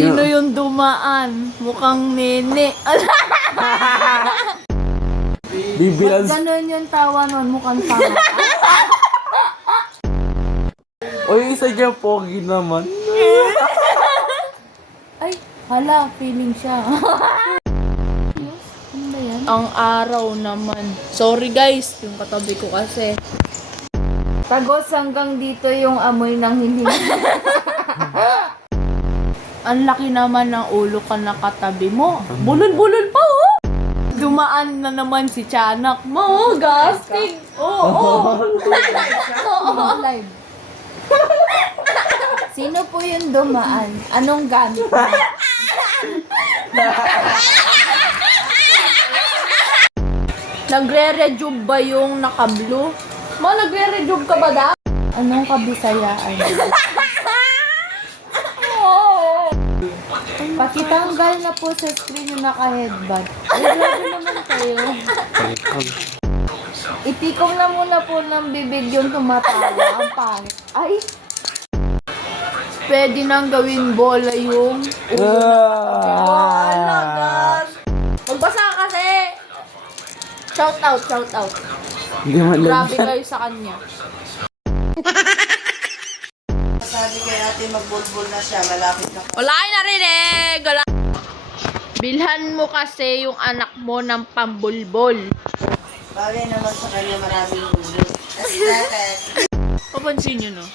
Sino yung dumaan? Mukhang nene. Bibilan. Ba't ganun yung tawa nun? Mukhang tanga. O yung isa dyan, pogi naman. Ay, hala, feeling siya. Ano ba yan? Ang araw naman. Sorry guys, yung katabi ko kasi. Tagos hanggang dito yung amoy ng hindi. Ang laki naman ng ulo ka na katabi mo. Bulol-bulol pa oh! Dumaan na naman si Tiyanak mo. Gastig! Oo! Live. Sino po yung dumaan? Anong gamit mo? Nagre-rejuve ba yung naka-blue? Ma, nagre-rejuve ka ba daw? Anong kabisayaan? Pakitanggal na po sa screen yung naka-headband. Ay, grabe naman kayo. Itikong na muna po ng bibig yung tumatawa. Ang pangit. Ay! Pwede nang gawin bola yung ulo. Magbasa ka kasi! Shout out, shout out. Hindi man Grabe kayo sa kanya. Sabi kay ate magbulbul na siya, malapit na. Wala kayo narinig! Wala. Bilhan mo kasi yung anak mo ng pambulbol. Bagay naman sa kanya maraming bulbul. As bakit? Papansin nyo, no?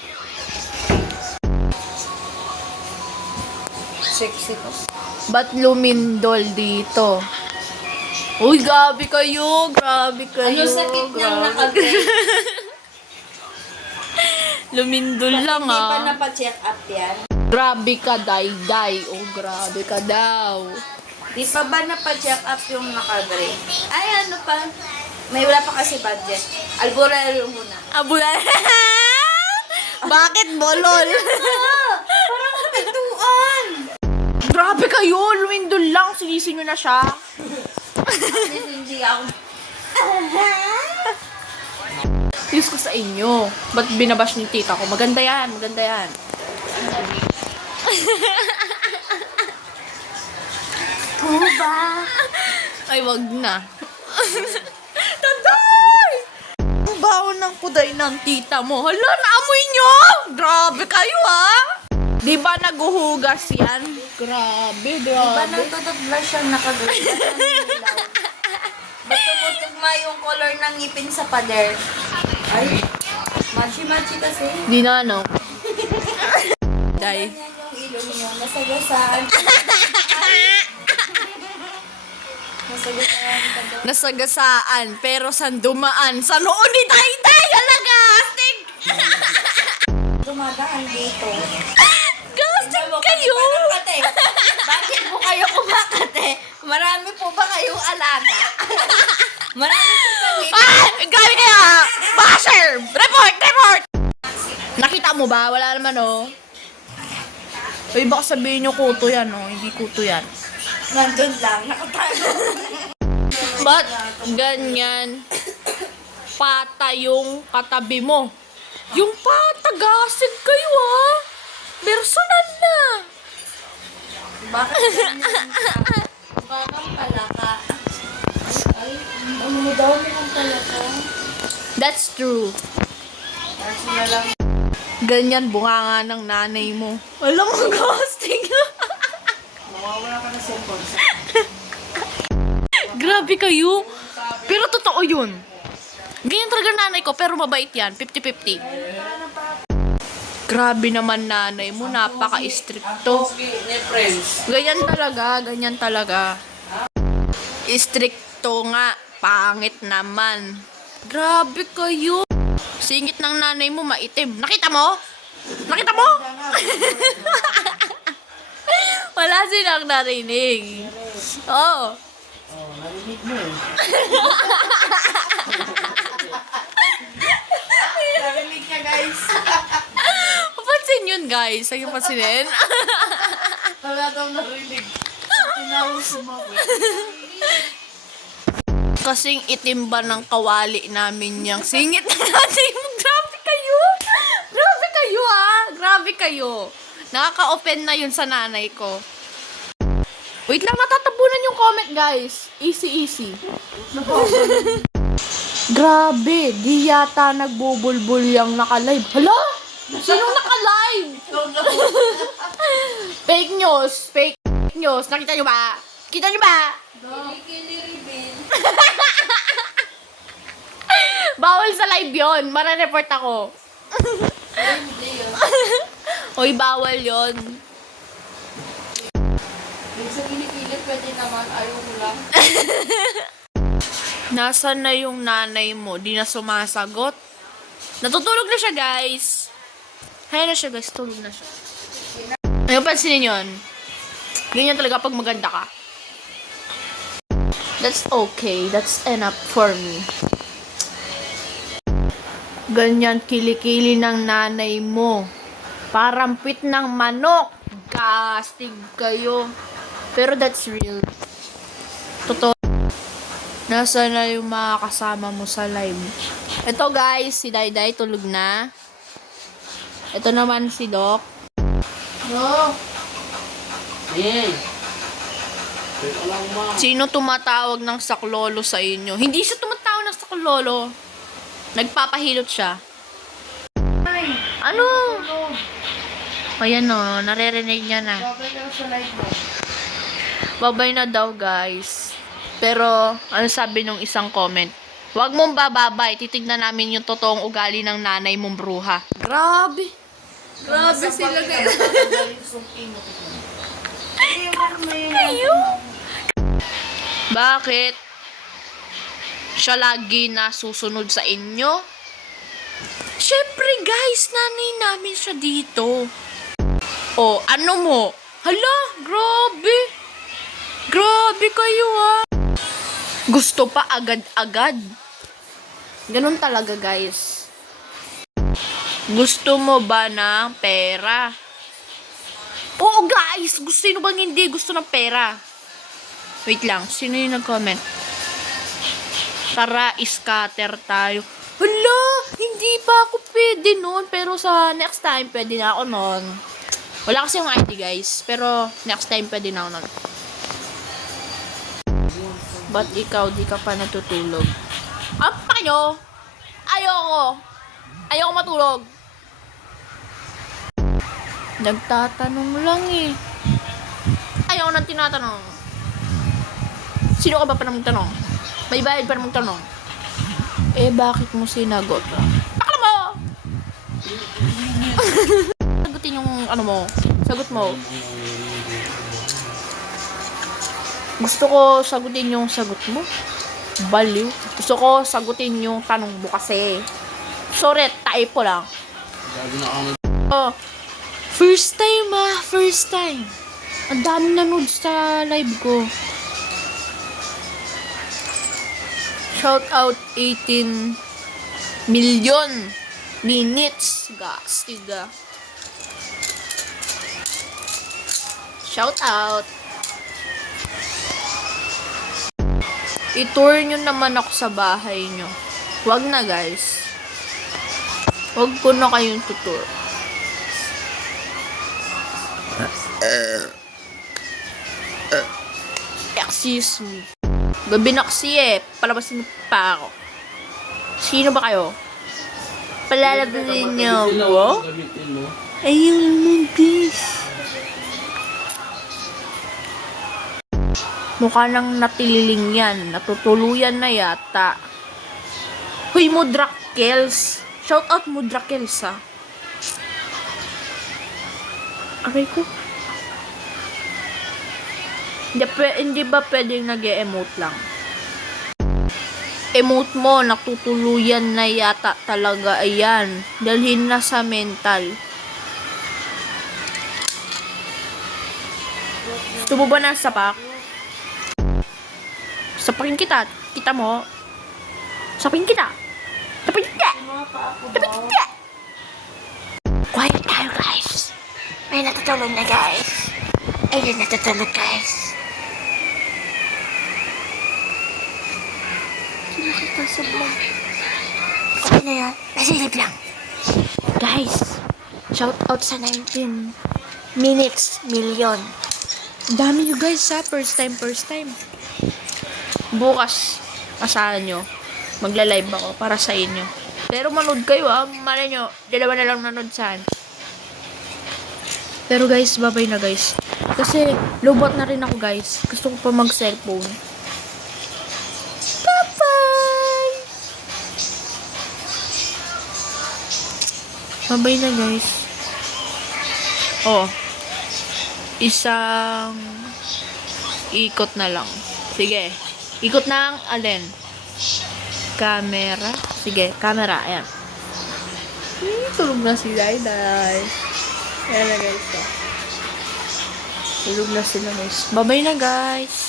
Sexy ko. Ba't lumindol dito? Uy, grabe kayo! Grabe kayo! Ano sakit niyang grabe. nakagay? Lumindol lang, Hindi pa ah. napacheck up yan. Grabe ka, day-day. Oh, grabe ka daw. Di pa ba napacheck up yung nakagay? Ay, ano pa? May wala pa kasi budget. Albularyo muna. Abula. Bakit bolol? Parang kapituan! Grabe kayo! Lumindol lang. Sinisin nyo na siya. At least hindi ako. Use ko sa inyo. Ba't binabash ni tita ko? Maganda yan. Maganda yan. Tuba! Ay, wag na. Taday! Ang baon ng kuday ng tita mo. Hala, naamoy nyo! Grabe kayo, ha? Di ba naguhugas yan? Grabe, Di ba grabe. nagtutugla siyang nakagay? Ba't tumutugma yung color ng ngipin sa pader? Ay, machi-machi kasi. Di na, no? Day. Yan yung ilong niyo. Nasagasaan. Nasagasaan ka daw. Nasagasaan, pero san dumaan? Sa noon ni Day-Day! Alaga! Astig! Dumadaan dito. Gastig kayo! Kumakate. Bakit po kayo kumakate? Marami po ba kayong alaga? Marami po kami. Ah! Grabe kaya! Basher! Report! Report! Nakita mo ba? Wala naman, oh. Uy, baka sabihin nyo kuto yan, oh. Hindi kuto yan. Nandun lang. Nakatago. Ba't ganyan pata yung katabi mo? Yung pata, gasig kayo, ah. Personal na. Bakit ganyan ka? Bakang palaka. Ay, ano mo daw ng palaka? That's true. Kasi na lang. Ganyan bunganga ng nanay mo. Alam mo, gasting. Mawawala ka na cellphone. Grabe kayo. Pero totoo yun. Ganyan talaga nanay ko, pero mabait yan. 50-50. Grabe naman nanay mo, napaka-stricto. Ganyan talaga, ganyan talaga. Stricto nga, pangit naman. Grabe kayo. Singit ng nanay mo, maitim. Nakita mo? Nakita mo? Wala silang narinig. Oo. Oh, narinig mo eh. Narinig niya, guys. Papansin yun, guys. Huwag yung pansinin. Wala daw narinig. Tinawag sumabi. Kasing itim ba ng kawali namin yung singit na natin mo. Grabe kayo. Grabe kayo, ah. Grabe kayo. Nakaka-open na yun sa nanay ko. Wait lang, natatabunan yung comment, guys. Easy. Grabe, di yata nagbubulbul yung naka-live. Hala? Sinong naka-live? Fake news. Nakita nyo ba? Kita nyo ba? Kili Rebel. Bawal sa live yon. Mara-report ako. Hindi yun. Hoy, bawal yon. Yung sa kilikili, pwede naman. Ayaw ko lang. Nasaan na yung nanay mo? Di na sumasagot. Natutulog na siya, guys. Hayaan na siya, guys. Tulog na siya. Ayun, pansinin yun. Ganyan talaga pag maganda ka. That's okay. That's enough for me. Ganyan kilikili ng nanay mo. Parampit ng manok. Gastig kayo. Pero that's real. Totoo. Nasaan na yung mga kasama mo sa live? Ito guys, si Dayday tulog na. Ito naman si Doc. No. Eh. Sino tumatawag ng saklolo sa inyo? Hindi siya tumatawag ng saklolo. Nagpapahilot siya. Ano? Ayan o, naririnig niya na. Babay ka sa live mo. Babay na daw guys. Pero, ano sabi nung isang comment? Huwag mong bababay, titignan namin yung totoong ugali ng nanay mong bruha. Grabe. Grabe sila guys. Kayo? Bakit? Siya lagi nasusunod sa inyo? Syempre guys, nanay namin siya dito. Oh, ano mo? Hala, grabe. Grabe kayo ah. Gusto pa agad-agad. Ganun talaga guys. Gusto mo ba ng pera? Oo guys, sino bang hindi gusto ng pera? Wait lang, sino yung nag-comment? Tara, scatter tayo. Hala, hindi pa ako pwede nun. Pero sa next time, pwede na ako nun. Wala kasi yung ID guys. Pero next time, pwede na ako nun. Ba't ikaw, di ka pa natutulog? Ah, pa nyo? Ayoko matulog. Nagtatanong lang eh. Ayoko nang tinatanong. Sino ka ba pa nang magtanong? May bayad pa nang magtanong. Eh, bakit mo sinagot? Bakla mo! Sagutin yung ano mo. Sagot mo. Gusto ko sagutin yung sagot mo. Baliw. Gusto ko sagutin yung tanong mo kasi. Sorry, typo lang. Oh. First time. Ang daming nanood sa live ko. Shout out 18 million minutes. Gastiga. Shout out. I-tour nyo naman ako sa bahay nyo. Wag na guys. Wag ko na kayong tutur. Excuse me. Gabi na kasi eh. Palabasin pa ako. Sino ba kayo? Palalabasin nyo ako? Ayun naman guys. Mukha nang natililing yan. Natutuluyan na yata. Huy, Mudrakels. Shout out Mudrakels ah. Aray ko. Hindi ba pwedeng nag-e-emote lang? Emote mo, natutuluyan na yata talaga. Ayan. Dalhin na sa mental. Gusto mo ba na sapak? Sapakin kita. Kita mo? Sapakin kita. Sapakin kita. Sapakin kita. Quiet tayo, guys. May natutulog na, guys. Ayun, natutulog, guys. Sino kita sa vlog? Okay na yan. Nasilip lang. Guys, shout out sa 19 minutes million. Dami nyo guys ha. First time. Bukas, asahan nyo. Magla-live ako para sa inyo. Pero manood kayo ha. Malay nyo, dalawa na lang nanood saan. Pero guys, bye-bye na guys. Kasi, lobot na rin ako guys. Gusto ko pa mag-cellphone. Bye-bye! Bye-bye na guys. Oh. Isang ikot na lang. Sige. Ikot ng alin? Camera. Sige, camera. Ayan. Tulog na si Dai. Ayan na guys. Tulog na sila guys. Bye-bye na guys.